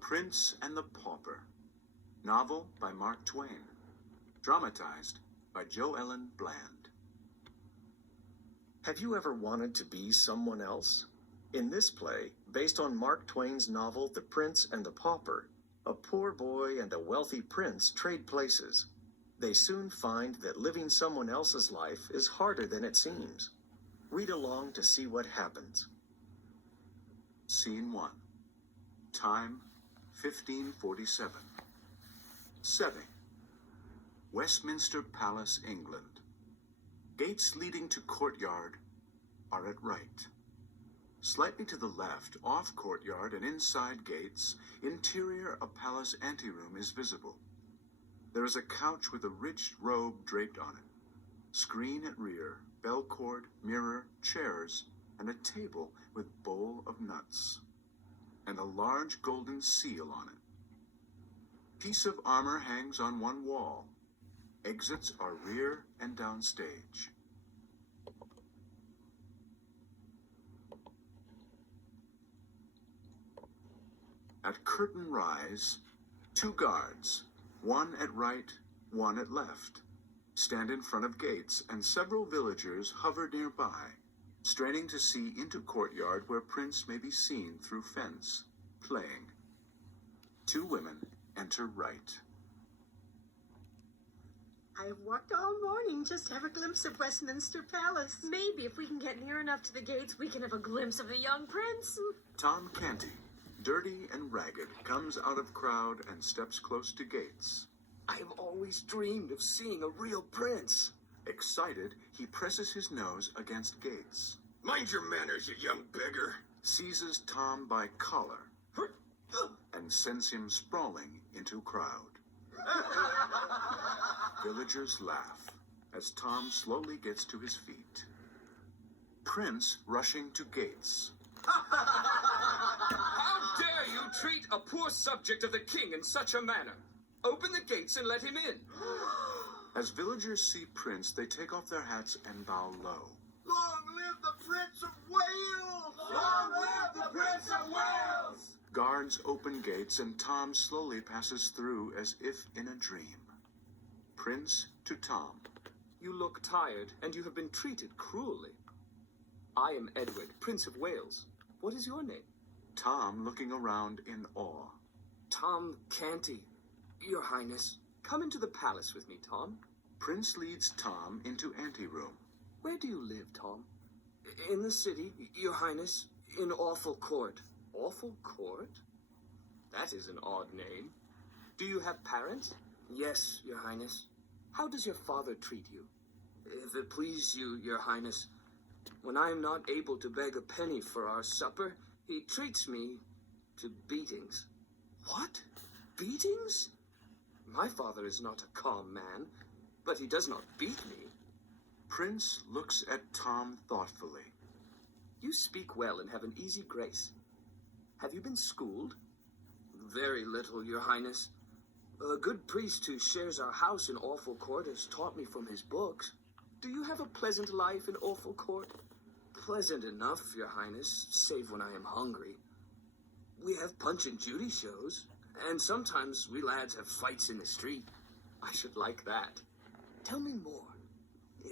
Prince and the Pauper. Novel by Mark Twain. Dramatized by Joellen Bland. Have you ever wanted to be someone else? In this play, based on Mark Twain's novel The Prince and the Pauper, a poor boy and a wealthy prince trade places. They soon find that living someone else's life is harder than it seems. Read along to see what happens. Scene 1. Time 1547. Setting: Westminster Palace, England. Gates leading to courtyard are at right. Slightly to the left, off courtyard and inside gates, interior a palace anteroom is visible. There is a couch with a rich robe draped on it. Screen at rear, bell cord, mirror, chairs, and a table with bowl of nuts. And a large golden seal on it. Piece of armor hangs on one wall. Exits are rear and downstage. At curtain rise, 2 guards, one at right, one at left, stand in front of gates, and several villagers hover nearby, straining to see into courtyard where Prince may be seen through fence, playing. 2 women enter right. I have walked all morning just to have a glimpse of Westminster Palace. Maybe if we can get near enough to the gates, we can have a glimpse of the young prince. Tom Canty, dirty and ragged, comes out of crowd and steps close to gates. I've always dreamed of seeing a real prince. Excited, he presses his nose against gates. Mind your manners, you young beggar. Seizes Tom by collar and sends him sprawling into crowd. Villagers laugh as Tom slowly gets to his feet. Prince rushing to gates. How dare you treat a poor subject of the king in such a manner? Open the gates and let him in. As villagers see Prince, they take off their hats and bow low. Long live the Prince of Wales! Long live the Prince of Wales! Guards open gates and Tom slowly passes through as if in a dream. Prince to Tom. You look tired, and you have been treated cruelly. I am Edward, Prince of Wales. What is your name? Tom looking around in awe. Tom Canty, Your Highness. Come into the palace with me, Tom. Prince leads Tom into anteroom. Where do you live, Tom? In the city, Your Highness, in Awful Court. Awful Court? That is an odd name. Do you have parents? Yes, Your Highness. How does your father treat you? If it please you, Your Highness, when I am not able to beg a penny for our supper, he treats me to beatings. What? Beatings? My father is not a calm man, but he does not beat me. Prince looks at Tom thoughtfully. You speak well and have an easy grace. Have you been schooled? Very little, Your Highness. A good priest who shares our house in Awful Court has taught me from his books. Do you have a pleasant life in Awful Court? Pleasant enough, Your Highness, save when I am hungry. We have Punch and Judy shows, and sometimes we lads have fights in the street. I should like that. Tell me more.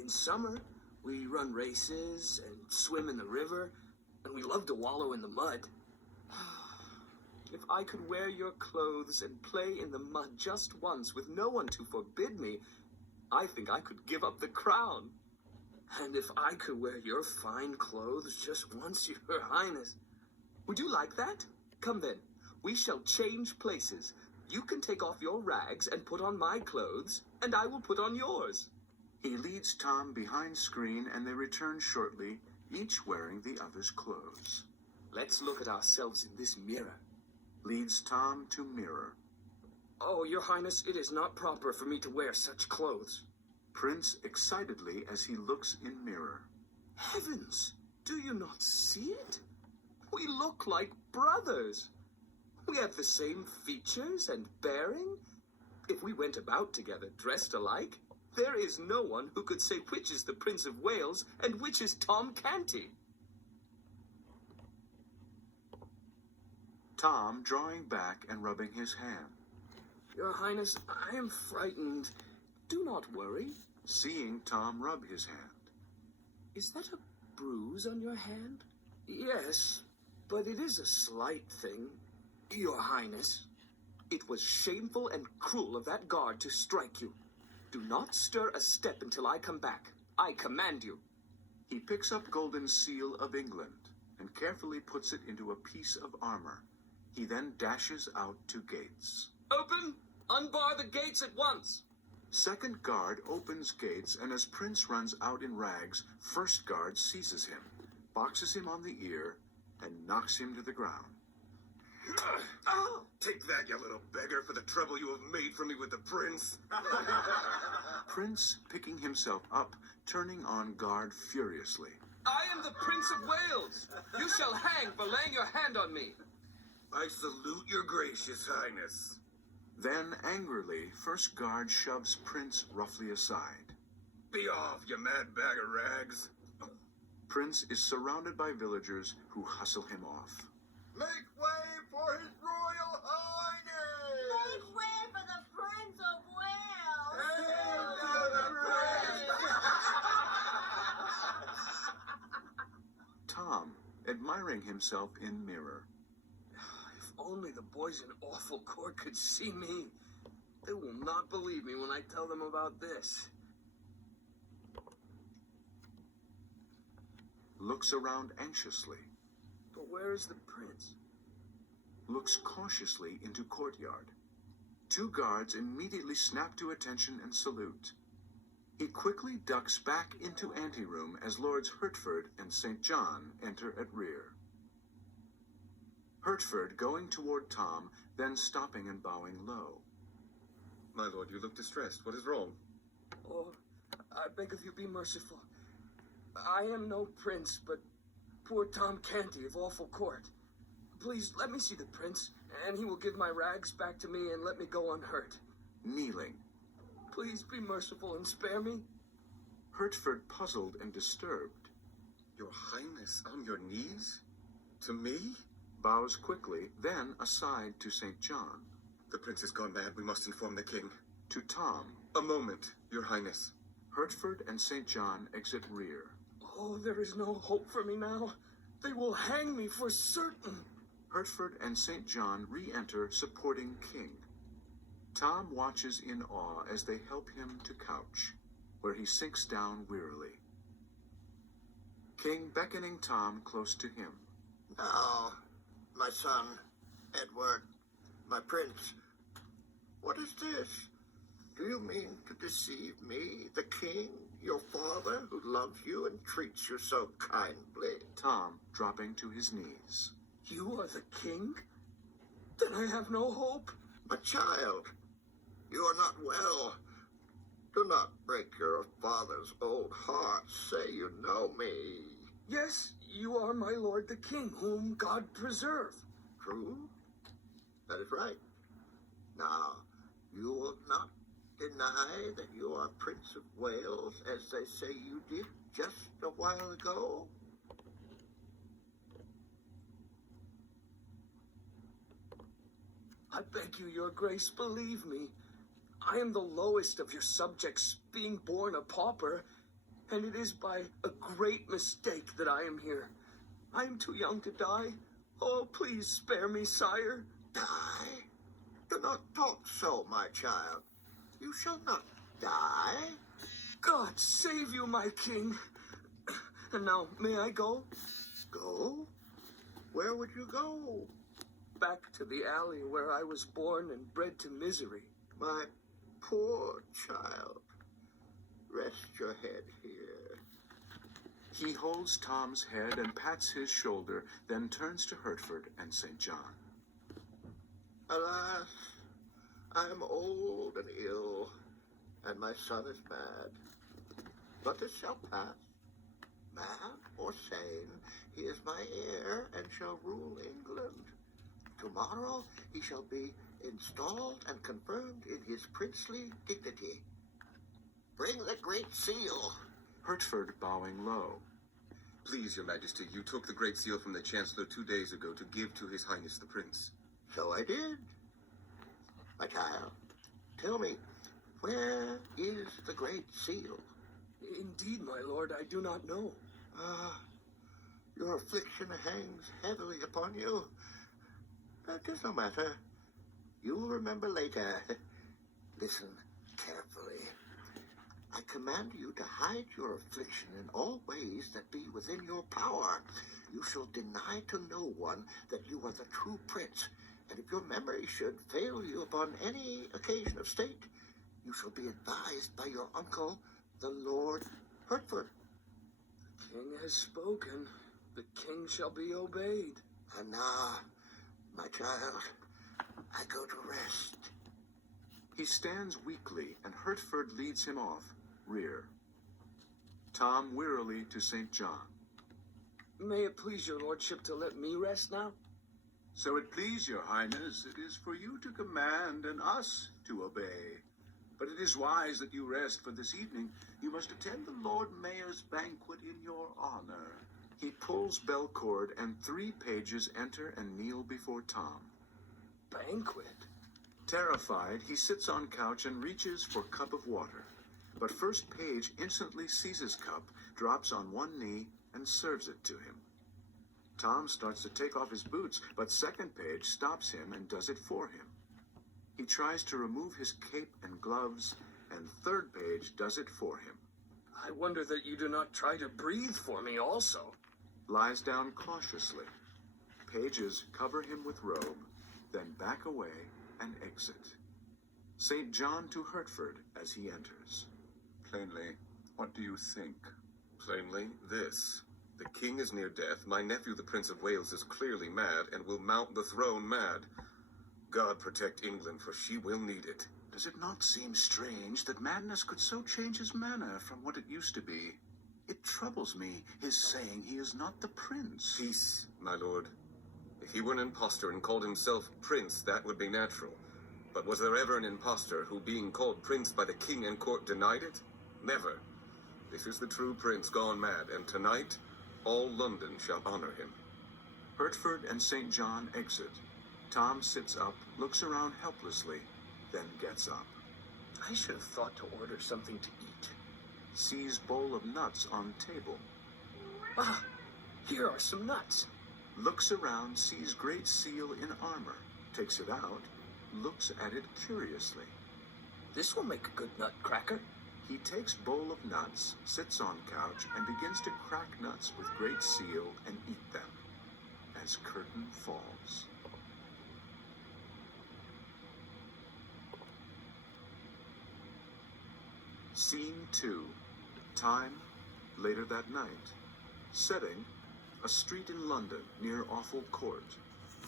In summer, we run races and swim in the river, and we love to wallow in the mud. If I could wear your clothes and play in the mud just once with no one to forbid me, I think I could give up the crown. And if I could wear your fine clothes just once, Your Highness. Would you like that? Come then, we shall change places. You can take off your rags and put on my clothes, and I will put on yours. He leads Tom behind screen and they return shortly, each wearing the other's clothes. Let's look at ourselves in this mirror. Leads Tom to mirror. Oh, Your Highness, it is not proper for me to wear such clothes. Prince excitedly as he looks in mirror. Heavens, do you not see it? We look like brothers. We have the same features and bearing. If we went about together dressed alike, there is no one who could say which is the Prince of Wales and which is Tom Canty. Tom drawing back and rubbing his hand. Your Highness, I am frightened. Do not worry. Seeing Tom rub his hand. Is that a bruise on your hand? Yes, but it is a slight thing, Your Highness. It was shameful and cruel of that guard to strike you. Do not stir a step until I come back. I command you. He picks up golden seal of England and carefully puts it into a piece of armor. He then dashes out to gates. Open! Unbar the gates at once! Second guard opens gates, and as Prince runs out in rags, first guard seizes him, boxes him on the ear, and knocks him to the ground. Oh, take that, you little beggar, for the trouble you have made for me with the prince. Prince, picking himself up, turning on guard furiously. I am the Prince of Wales. You shall hang for laying your hand on me. I salute your gracious highness. Then, angrily, first guard shoves Prince roughly aside. Be off, you mad bag of rags. Prince is surrounded by villagers who hustle him off. Make way for his royal highness! Make way for the Prince of Wales! Hail to the prince! Tom, admiring himself in mirror. If only the boys in awful court could see me. They will not believe me when I tell them about this. Looks around anxiously. But where is the prince? Looks cautiously into courtyard. Two guards immediately snap to attention and salute. He quickly ducks back into anteroom as Lords Hertford and St. John enter at rear. Hertford going toward Tom, then stopping and bowing low. My lord, you look distressed. What is wrong? Oh, I beg of you, be merciful. I am no prince, but poor Tom Canty of Awful Court. Please, let me see the prince, and he will give my rags back to me and let me go unhurt. Kneeling. Please be merciful and spare me. Hertford puzzled and disturbed. Your highness on your knees? To me? Bows quickly, then aside to St. John. The prince has gone mad. We must inform the king. To Tom. A moment, your highness. Hertford and St. John exit rear. Oh, there is no hope for me now. They will hang me for certain. Hertford and St. John re-enter supporting King. Tom watches in awe as they help him to couch, where he sinks down wearily. King beckoning Tom close to him. Now, my son, Edward, my prince, what is this? Do you mean to deceive me, the king, your father, who loves you and treats you so kindly? Tom dropping to his knees. You are the king? Then I have no hope. My child, you are not well. Do not break your father's old heart. Say you know me. Yes, you are my lord the king, whom God preserve. True? That is right. Now, you will not deny that you are Prince of Wales, as they say you did just a while ago? I beg you, your grace, believe me. I am the lowest of your subjects, being born a pauper, and it is by a great mistake that I am here. I am too young to die. Oh, please spare me, sire. Die? Do not talk so, my child. You shall not die. God save you, my king. And now, may I go? Go? Where would you go? Back to the alley where I was born and bred to misery. My poor child. Rest your head here. He holds Tom's head and pats his shoulder, then turns to Hertford and St. John. Alas, I am old and ill, and my son is mad. But this shall pass. Mad or sane, he is my heir and shall rule England. Tomorrow he shall be installed and confirmed in his princely dignity. Bring the Great Seal. Hertford bowing low. Please, Your Majesty, you took the Great Seal from the Chancellor 2 days ago to give to His Highness the Prince. So I did. My child, tell me, where is the Great Seal? Indeed, my lord, I do not know. Ah, your affliction hangs heavily upon you. But 'tis no matter. You'll remember later. Listen carefully. I command you to hide your affliction in all ways that be within your power. You shall deny to no one that you are the true prince, and if your memory should fail you upon any occasion of state, you shall be advised by your uncle, the Lord Hertford. The king has spoken. The king shall be obeyed. And now, my child, I go to rest. He stands weakly, and Hertford leads him off, rear. Tom wearily to St. John. May it please your lordship to let me rest now? So it please your highness, it is for you to command and us to obey. But it is wise that you rest, for this evening you must attend the Lord Mayor's banquet in your honor. He pulls bell cord, and 3 pages enter and kneel before Tom. Banquet? Terrified, he sits on couch and reaches for cup of water. But first page instantly seizes cup, drops on one knee, and serves it to him. Tom starts to take off his boots, but second page stops him and does it for him. He tries to remove his cape and gloves, and third page does it for him. I wonder that you do not try to breathe for me also. Lies down cautiously. Pages cover him with robe, then back away and exit. St. John to Hertford as he enters. Plainly, what do you think? Plainly, this. The king is near death. My nephew, the Prince of Wales, is clearly mad and will mount the throne mad. God protect England, for she will need it. Does it not seem strange that madness could so change his manner from what it used to be? It troubles me, his saying he is not the prince. Peace, my lord. If he were an impostor and called himself prince, that would be natural. But was there ever an impostor who, being called prince by the king and court, denied it? Never. This is the true prince gone mad, and tonight, all London shall honor him. Hertford and St. John exit. Tom sits up, looks around helplessly, then gets up. I should have thought to order something to eat. Sees bowl of nuts on table. Ah, here are some nuts. Looks around, sees Great Seal in armor. Takes it out, looks at it curiously. This will make a good nutcracker. He takes bowl of nuts, sits on couch, and begins to crack nuts with Great Seal and eat them. As curtain falls. Scene 2. Time, later that night. Setting, a street in London near Awful Court.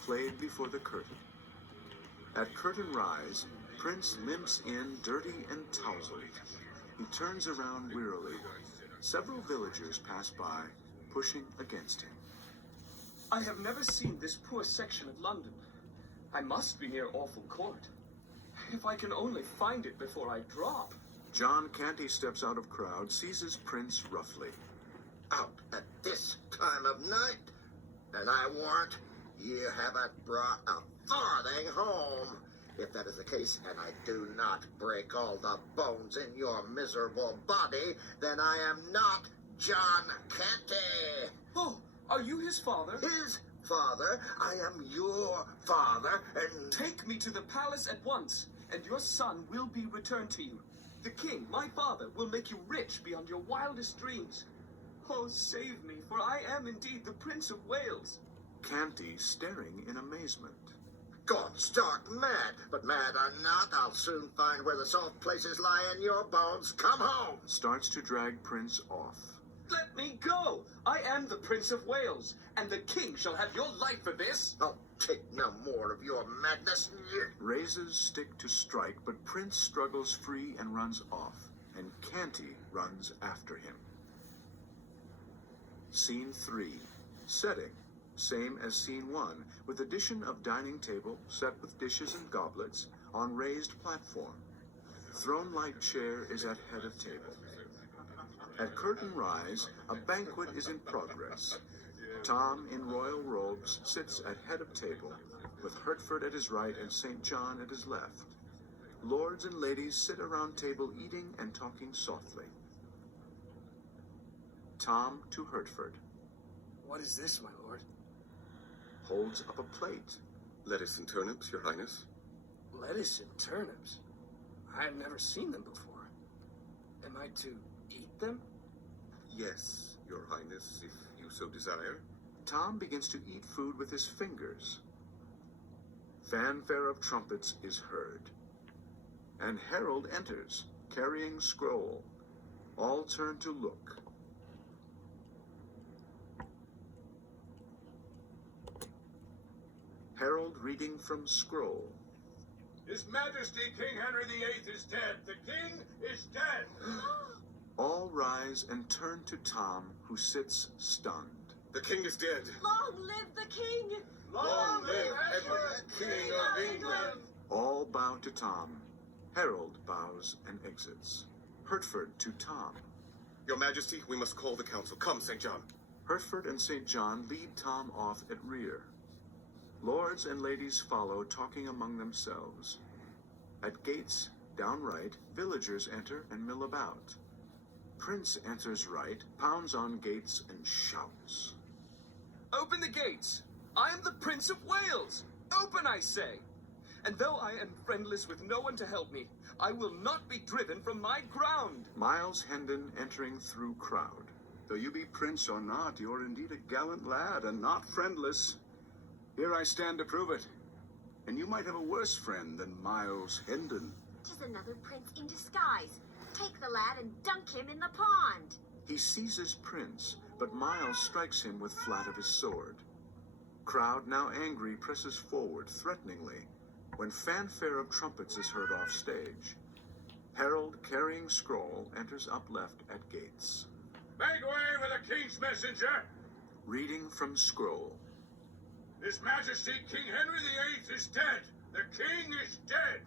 Played before the curtain. At curtain rise, Prince limps in dirty and tousled. He turns around wearily. Several villagers pass by, pushing against him. I have never seen this poor section of London. I must be near Awful Court. If I can only find it before I drop. John Canty steps out of crowd, seizes Prince roughly. Out at this time of night, and I warrant ye haven't brought a farthing home. If that is the case, and I do not break all the bones in your miserable body, then I am not John Canty. Oh, are you his father? His father? I am your father, and... Take me to the palace at once, and your son will be returned to you. The king, my father, will make you rich beyond your wildest dreams. Oh, save me, for I am indeed the Prince of Wales. Canty staring in amazement. Gone stark mad, but mad or not, I'll soon find where the soft places lie in your bones. Come home! Starts to drag Prince off. Let me go! I am the Prince of Wales, and the king shall have your life for this. I'll take no more of your madness. Raises stick to strike, but Prince struggles free and runs off, and Canty runs after him. Scene 3. Setting, same as Scene 1, with addition of dining table set with dishes and goblets on raised platform. Throne-like chair is at head of table. At curtain rise, a banquet is in progress. Tom, in royal robes, sits at head of table, with Hertford at his right and St. John at his left. Lords and ladies sit around table eating and talking softly. Tom to Hertford. What is this, my lord? Holds up a plate. Lettuce and turnips, your highness. Lettuce and turnips? I have never seen them before. Am I to eat them? Yes, your highness, if you so desire. Tom begins to eat food with his fingers. Fanfare of trumpets is heard. And herald enters, carrying scroll. All turn to look. Herald reading from scroll. His Majesty King Henry VIII is dead. The king is dead. All rise and turn to Tom, who sits stunned. The king is dead. Long live the king! Long live Edward, King of England. All bow to Tom. Herald bows and exits. Hertford to Tom. Your Majesty, we must call the council. Come, St. John. Hertford and St. John lead Tom off at rear. Lords and ladies follow, talking among themselves. At gates, down right, villagers enter and mill about. Prince enters right, pounds on gates, and shouts. Open the gates! I am the Prince of Wales! Open, I say! And though I am friendless with no one to help me, I will not be driven from my ground! Miles Hendon entering through crowd. Though you be prince or not, you're indeed a gallant lad, and not friendless. Here I stand to prove it. And you might have a worse friend than Miles Hendon. 'Tis another prince in disguise. Take the lad and dunk him in the pond. He seizes Prince, but Miles strikes him with flat of his sword. Crowd, now angry, presses forward threateningly, when fanfare of trumpets is heard off stage. Herald, carrying scroll, enters up left at gates. Make way for the king's messenger. Reading from scroll. His Majesty King Henry VIII is dead. The king is dead.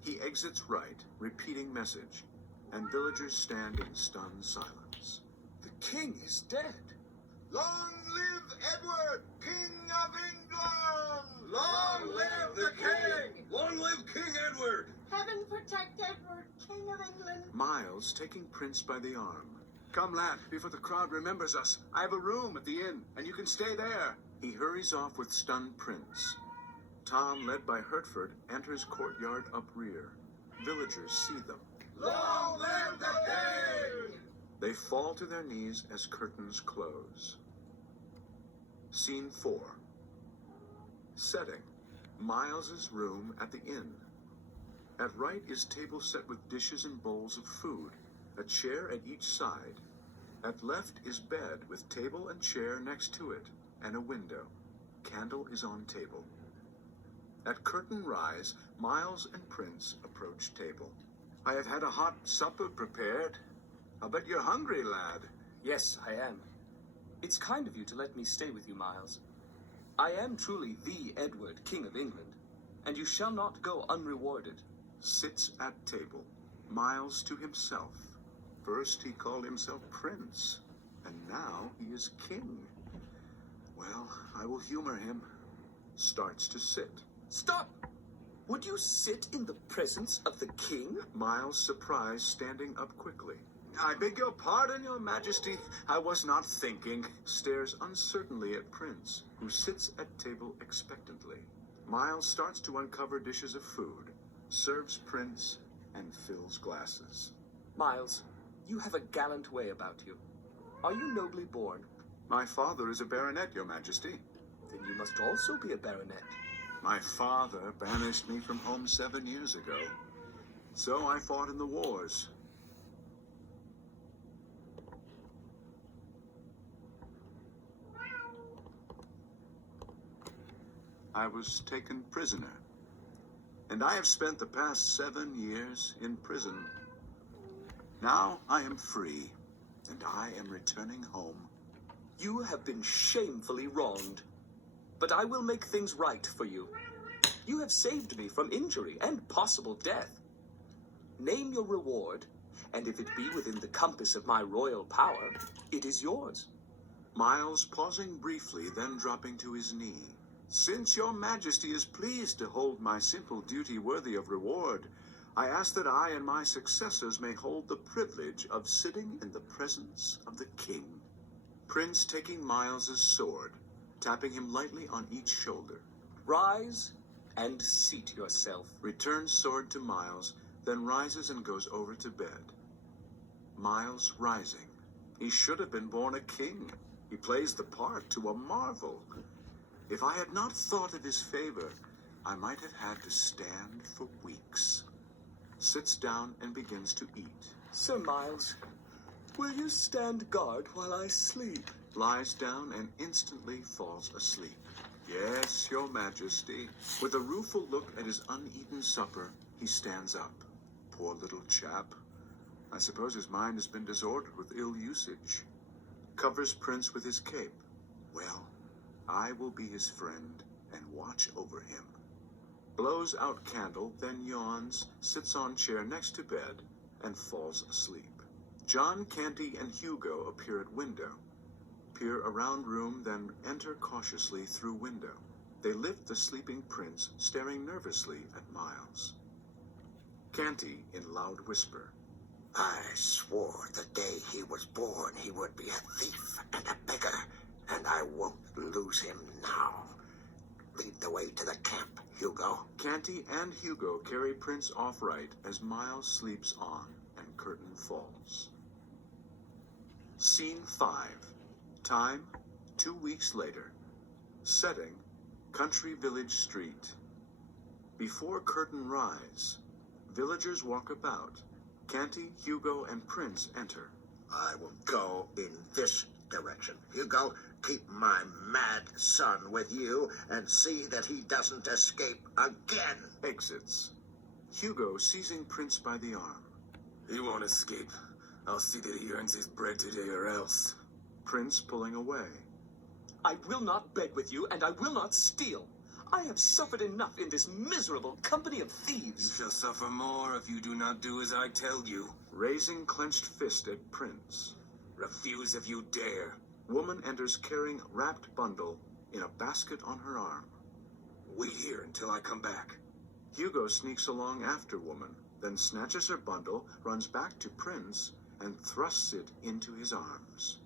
He exits right, repeating message, and villagers stand in stunned silence. The king is dead. Long live Edward, King of England! Long live the king! Long live King Edward! Heaven protect Edward, King of England. Miles taking Prince by the arm. Come, lad, before the crowd remembers us. I have a room at the inn, and you can stay there. He hurries off with stunned Prince. Tom, led by Hertford, enters courtyard up rear. Villagers see them. Long live the king! They fall to their knees as curtains close. Scene 4. Setting. Miles's room at the inn. At right is table set with dishes and bowls of food, a chair at each side. At left is bed with table and chair next to it, and a window. Candle is on table. At curtain rise, Miles and Prince approach table. I have had a hot supper prepared. I'll bet you're hungry, lad. Yes, I am. It's kind of you to let me stay with you, Miles. I am truly the Edward, King of England, and you shall not go unrewarded. Sits at table. Miles to himself. First he called himself Prince, and now he is king. Well, I will humor him. Starts to sit. Stop! Would you sit in the presence of the king? Miles, surprised, standing up quickly. I beg your pardon, your majesty. I was not thinking. Stares uncertainly at Prince, who sits at table expectantly. Miles starts to uncover dishes of food, serves Prince, and fills glasses. Miles, you have a gallant way about you. Are you nobly born? My father is a baronet, your majesty. Then you must also be a baronet. My father banished me from home 7 years ago. So I fought in the wars. I was taken prisoner. And I have spent the past 7 years in prison. Now I am free, and I am returning home. You have been shamefully wronged, but I will make things right for you. You have saved me from injury and possible death. Name your reward, And if it be within the compass of my royal power, it is yours. Miles pausing briefly, then dropping to his knee. Since your majesty is pleased to hold my simple duty worthy of reward, I ask that I and my successors may hold the privilege of sitting in the presence of the king. Prince taking Miles's sword, tapping him lightly on each shoulder. Rise and seat yourself. Returns sword to Miles, then rises and goes over to bed. Miles rising. He should have been born a king. He plays the part to a marvel. If I had not thought of his favor, I might have had to stand for weeks. Sits down and begins to eat. Sir Miles, will you stand guard while I sleep? Lies down and instantly falls asleep. Yes, your majesty. With a rueful look at his uneaten supper, he stands up. Poor little chap. I suppose his mind has been disordered with ill usage. Covers Prince with his cape. Well, I will be his friend and watch over him. Blows out candle, then yawns, sits on chair next to bed, and falls asleep. John, Canty, and Hugo appear at window. Peer around room, then enter cautiously through window. They lift the sleeping prince, staring nervously at Miles. Canty in loud whisper. I swore the day he was born he would be a thief and a beggar, and I won't lose him now. Lead the way to the camp, Hugo. Canty and Hugo carry Prince off right as Miles sleeps on and curtain falls. Scene 5. Time, 2 weeks later. Setting, country village street. Before curtain rise, villagers walk about. Canty, Hugo, and Prince enter. I will go in this direction. Hugo, keep my mad son with you and see that he doesn't escape again. Exits. Hugo seizing Prince by the arm. He won't escape. I'll see that he earns his bread today or else. Prince pulling away. I will not beg with you, and I will not steal. I have suffered enough in this miserable company of You thieves. shall suffer more if you do not do as I tell you. Raising clenched fist at Prince. Refuse if you dare. Woman enters carrying wrapped bundle in a basket on her arm. Wait here until I come back. Hugo sneaks along after woman, then snatches her bundle, runs back to Prince, and thrusts it into his arms.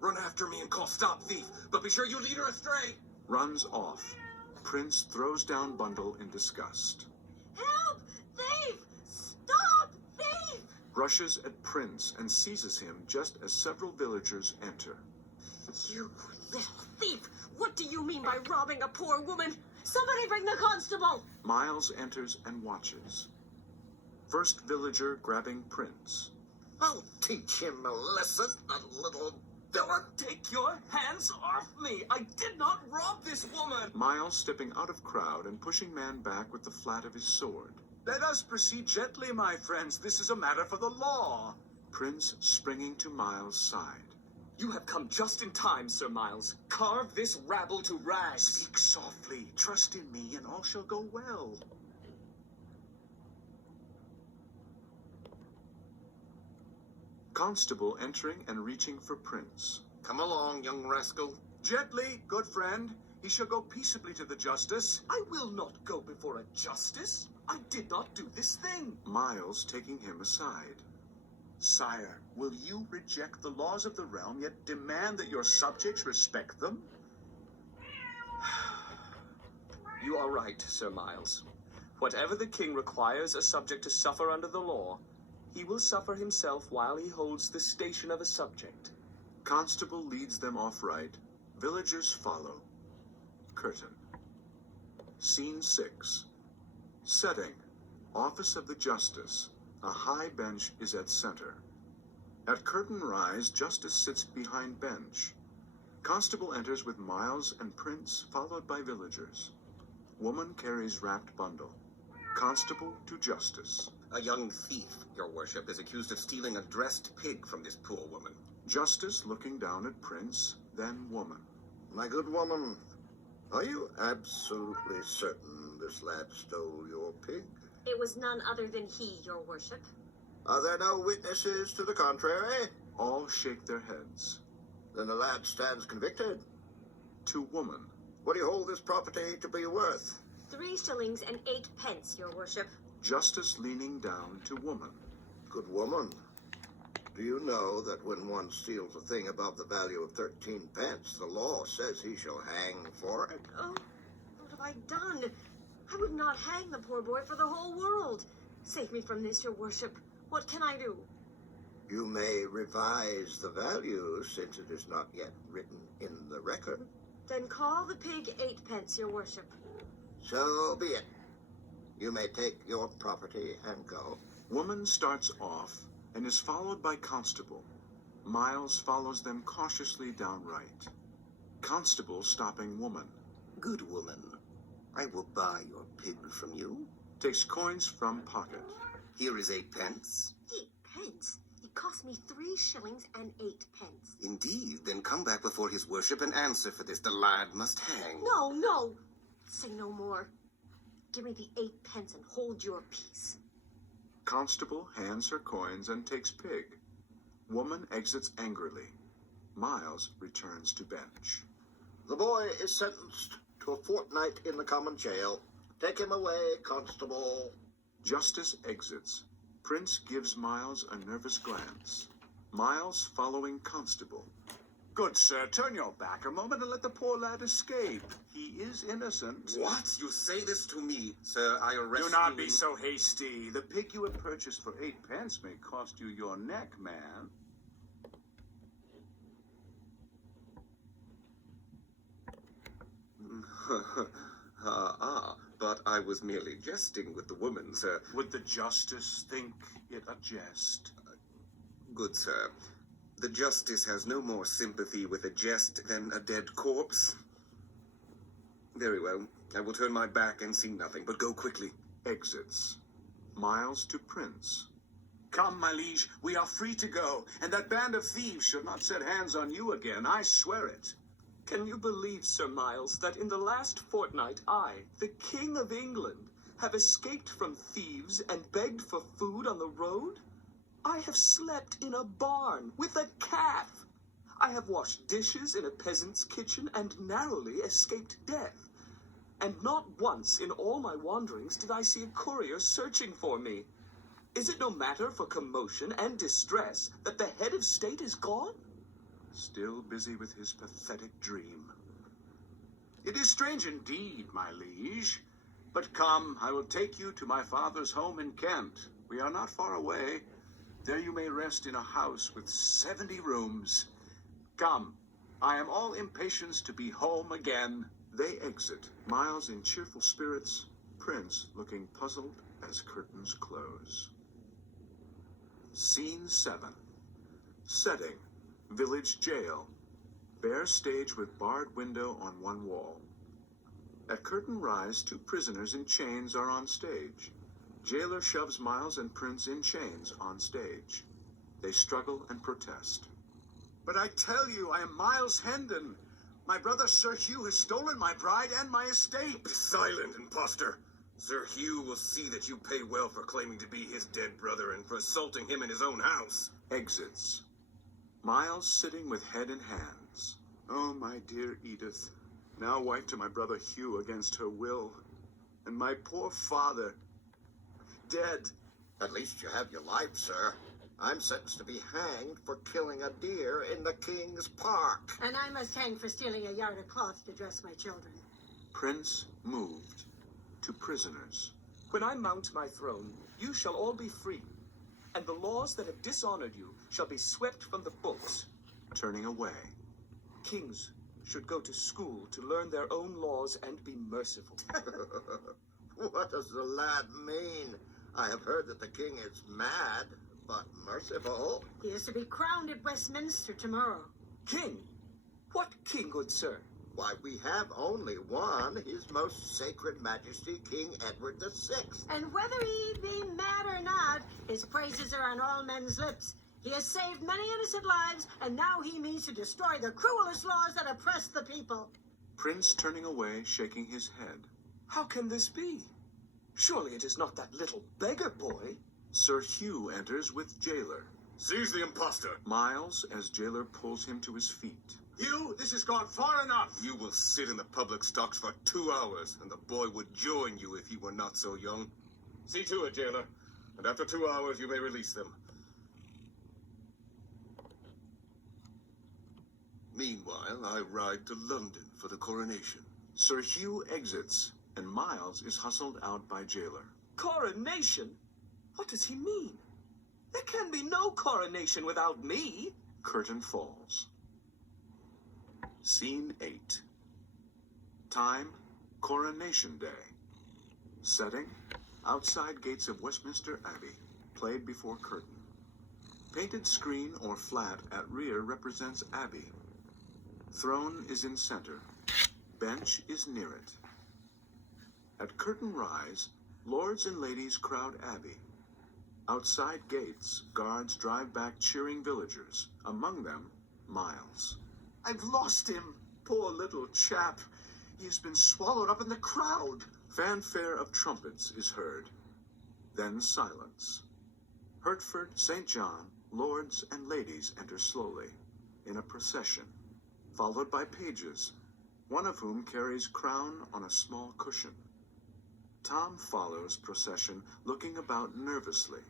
Run after me and call stop thief, but be sure you lead her astray. Runs off. Prince throws down bundle in disgust. Help! Thief! Stop! Thief! Rushes at Prince and seizes him just as several villagers enter. You little thief! What do you mean by robbing a poor woman? Somebody bring the constable! Miles enters and watches. First villager grabbing Prince. I'll teach him a lesson, a little villain. Take your hands off me! I did not rob this woman! Miles stepping out of crowd and pushing man back with the flat of his sword. Let us proceed gently, my friends. This is a matter for the law. Prince springing to Miles' side. You have come just in time, Sir Miles. Carve this rabble to rags. Speak softly. Trust in me, and all shall go well. Constable entering and reaching for Prince. Come along, young rascal. Gently, good friend. He shall go peaceably to the justice. I will not go before a justice. I did not do this thing. Miles taking him aside. Sire, will you reject the laws of the realm, yet demand that your subjects respect them? You are right, Sir Miles. Whatever the king requires a subject to suffer under the law, he will suffer himself while he holds the station of a subject. Constable leads them off right. Villagers follow. Curtain. Scene 6. Setting. Office of the Justice. A high bench is at center. At curtain rise, Justice sits behind bench. Constable enters with Miles and Prince, followed by villagers. Woman carries wrapped bundle. Constable to Justice. A young thief, your worship, is accused of stealing a dressed pig from this poor woman. Justice looking down at Prince, then woman. My good woman, are you absolutely certain this lad stole your pig? It was none other than he, your worship. Are there no witnesses to the contrary? All shake their heads. Then the lad stands convicted. To woman. What do you hold this property to be worth? 3 shillings and 8 pence, your worship. Justice leaning down to woman. Good woman. Do you know that when one steals a thing above the value of 13 pence, the law says he shall hang for it? Oh, what have I done? I would not hang the poor boy for the whole world. Save me from this, your worship. What can I do? You may revise the value since it is not yet written in the record. Then call the pig 8 pence, your worship. So be it. You may take your property and go. Woman starts off and is followed by constable. Miles follows them cautiously downright. Constable stopping woman. Good woman, I will buy your pig from you. Takes coins from pocket. Here is 8 pence. 8 pence? It cost me 3 shillings and 8 pence. Indeed, then come back before his worship and answer for this. The lad must hang. No, no. Say no more. Give me the 8 pence and hold your peace. Constable hands her coins and takes pig. Woman exits angrily. Miles returns to bench. The boy is sentenced to a fortnight in the common jail. Take him away, constable. Justice exits. Prince gives Miles a nervous glance. Miles following constable. Good sir, turn your back a moment and let the poor lad escape. He is innocent. What? You say this to me? Sir, I arrest you. Do not be so hasty. The pig you have purchased for 8 pence may cost you your neck, man. But I was merely jesting with the woman, sir. Would the justice think it a jest? Good sir, the justice has no more sympathy with a jest than a dead corpse. Very well, I will turn my back and see nothing, but go quickly. Exits. Miles to Prince. Come, my liege, we are free to go, and that band of thieves should not set hands on you again, I swear it. Can you believe, Sir Miles, that in the last fortnight I, the King of England, have escaped from thieves and begged for food on the road? I have slept in a barn with a calf. I have washed dishes in a peasant's kitchen and narrowly escaped death. And not once in all my wanderings did I see a courier searching for me. Is it no matter for commotion and distress that the head of state is gone? Still busy with his pathetic dream. It is strange indeed, my liege. But come, I will take you to my father's home in Kent. We are not far away. There you may rest in a house with 70 rooms. Come, I am all impatience to be home again. They exit, Miles in cheerful spirits, Prince looking puzzled as curtains close. Scene 7. Setting, village jail. Bare stage with barred window on one wall. At curtain rise, 2 prisoners in chains are on stage. Jailer shoves Miles and Prince in chains on stage. They struggle and protest. But I tell you, I am Miles Hendon. My brother Sir Hugh has stolen my bride and my estate. Be silent, impostor. Sir Hugh will see that you pay well for claiming to be his dead brother and for assaulting him in his own house. Exits. Miles sitting with head in hands. Oh, my dear Edith, now wife to my brother Hugh against her will. And my poor father, dead. At least you have your life, sir. I'm sentenced to be hanged for killing a deer in the King's Park. And I must hang for stealing a yard of cloth to dress my children. Prince moved to prisoners. When I mount my throne, you shall all be free, and the laws that have dishonored you shall be swept from the books. Turning away. Kings should go to school to learn their own laws and be merciful. What does the lad mean? I have heard that the king is mad, but merciful. He is to be crowned at Westminster tomorrow. King? What king, good sir? Why, we have only one, His Most Sacred Majesty, King Edward VI. And whether he be mad or not, his praises are on all men's lips. He has saved many innocent lives, and now he means to destroy the cruelest laws that oppress the people. Prince turning away, shaking his head. How can this be? Surely it is not that little beggar boy. Sir Hugh enters with Jailer. Seize the impostor. Miles as Jailer pulls him to his feet. You, this has gone far enough. You will sit in the public stocks for 2 hours, and the boy would join you if he were not so young. See to it, Jailer. And after 2 hours, you may release them. Meanwhile, I ride to London for the coronation. Sir Hugh exits, and Miles is hustled out by Jailer. Coronation? What does he mean? There can be no coronation without me. Curtain falls. Scene 8. Time, Coronation Day. Setting, outside gates of Westminster Abbey, played before curtain. Painted screen or flat at rear represents Abbey. Throne is in center. Bench is near it. At curtain rise, lords and ladies crowd Abbey. Outside gates, guards drive back cheering villagers, among them, Miles. I've lost him. Poor little chap. He's been swallowed up in the crowd. Fanfare of trumpets is heard. Then silence. Hertford, St. John, lords and ladies enter slowly, in a procession, followed by pages, one of whom carries crown on a small cushion. Tom follows procession, looking about nervously.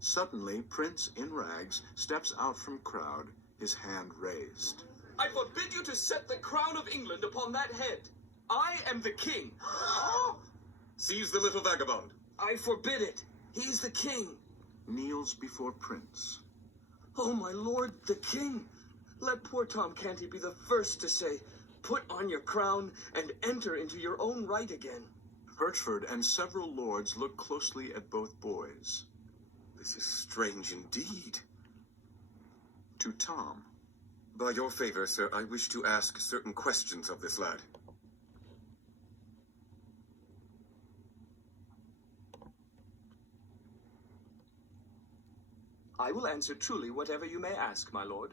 Suddenly, Prince in rags steps out from crowd, his hand raised. I forbid you to set the crown of England upon that head. I am the king. Seize the little vagabond. I forbid it. He is the king. Kneels before Prince. Oh, my lord, the king. Let poor Tom Canty be the first to say, put on your crown and enter into your own right again. Hertford and several lords look closely at both boys. This is strange indeed. To Tom. By your favor, sir, I wish to ask certain questions of this lad. I will answer truly whatever you may ask, my lord.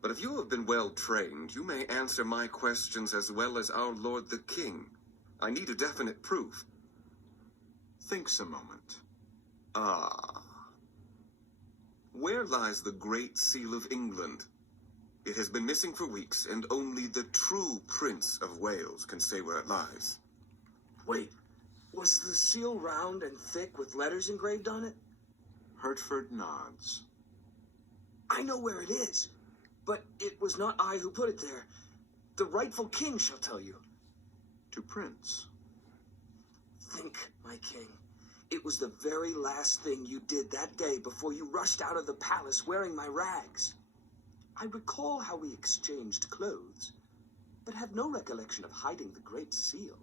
But if you have been well trained, you may answer my questions as well as our lord the king. I need a definite proof. Thinks a moment. Ah. Where lies the Great Seal of England? It has been missing for weeks, and only the true Prince of Wales can say where it lies. Wait, was the seal round and thick with letters engraved on it? Hertford nods. I know where it is, but it was not I who put it there. The rightful king shall tell you. To Prince. Think, my king. It was the very last thing you did that day before you rushed out of the palace wearing my rags. I recall how we exchanged clothes, but have no recollection of hiding the Great Seal.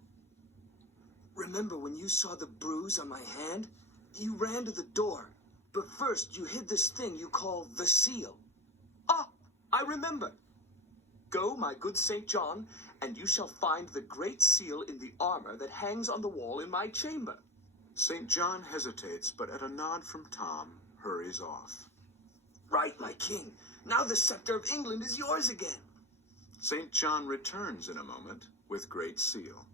Remember when you saw the bruise on my hand? You ran to the door, but first you hid this thing you call the seal. Ah, I remember. Go, my good St. John, and you shall find the Great Seal in the armor that hangs on the wall in my chamber. St. John hesitates, but at a nod from Tom, hurries off. Right, my king. Now the scepter of England is yours again. St. John returns in a moment with Great Seal.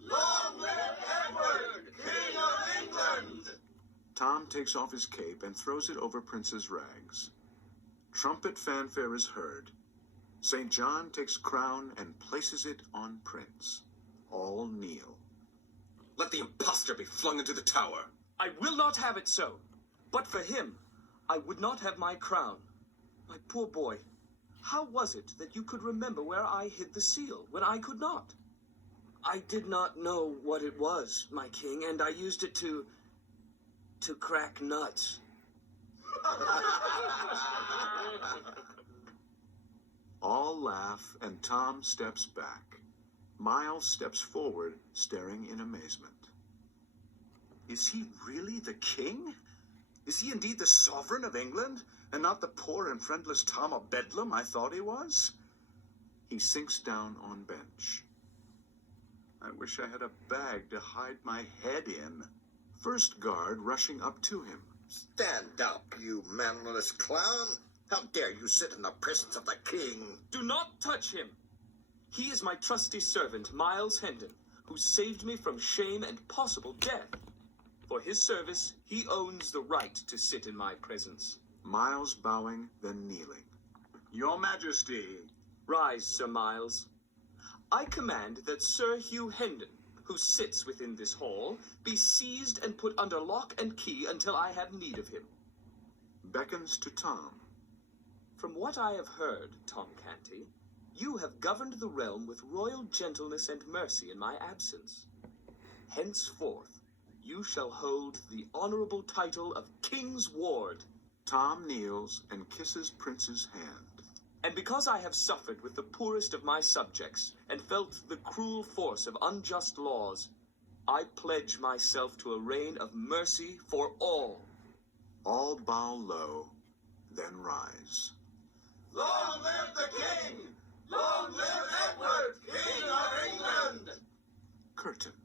Long live Edward, King of England! Tom takes off his cape and throws it over Prince's rags. Trumpet fanfare is heard. St. John takes crown and places it on Prince. All kneel. Let the impostor be flung into the tower. I will not have it so. But for him, I would not have my crown. My poor boy, how was it that you could remember where I hid the seal when I could not? I did not know what it was, my king, and I used it to crack nuts. All laugh, and Tom steps back. Miles steps forward, staring in amazement. Is he really the king? Is he indeed the sovereign of England, and not the poor and friendless Tom of Bedlam I thought he was? He sinks down on bench. I wish I had a bag to hide my head in. First guard rushing up to him. Stand up, you mannerless clown. How dare you sit in the presence of the king? Do not touch him. He is my trusty servant, Miles Hendon, who saved me from shame and possible death. For For his service, he owns the right to sit in my presence. Miles bowing, then kneeling. Your Majesty. Rise, Sir Miles. I command that Sir Hugh Hendon, who sits within this hall, be seized and put under lock and key until I have need of him. Beckons to Tom. From what I have heard, Tom Canty, you have governed the realm with royal gentleness and mercy in my absence. Henceforth, you shall hold the honorable title of King's Ward. Tom kneels and kisses Prince's hand. And because I have suffered with the poorest of my subjects, and felt the cruel force of unjust laws, I pledge myself to a reign of mercy for all. All bow low, then rise. Long live the king! Long live Edward, King of England! Curtain.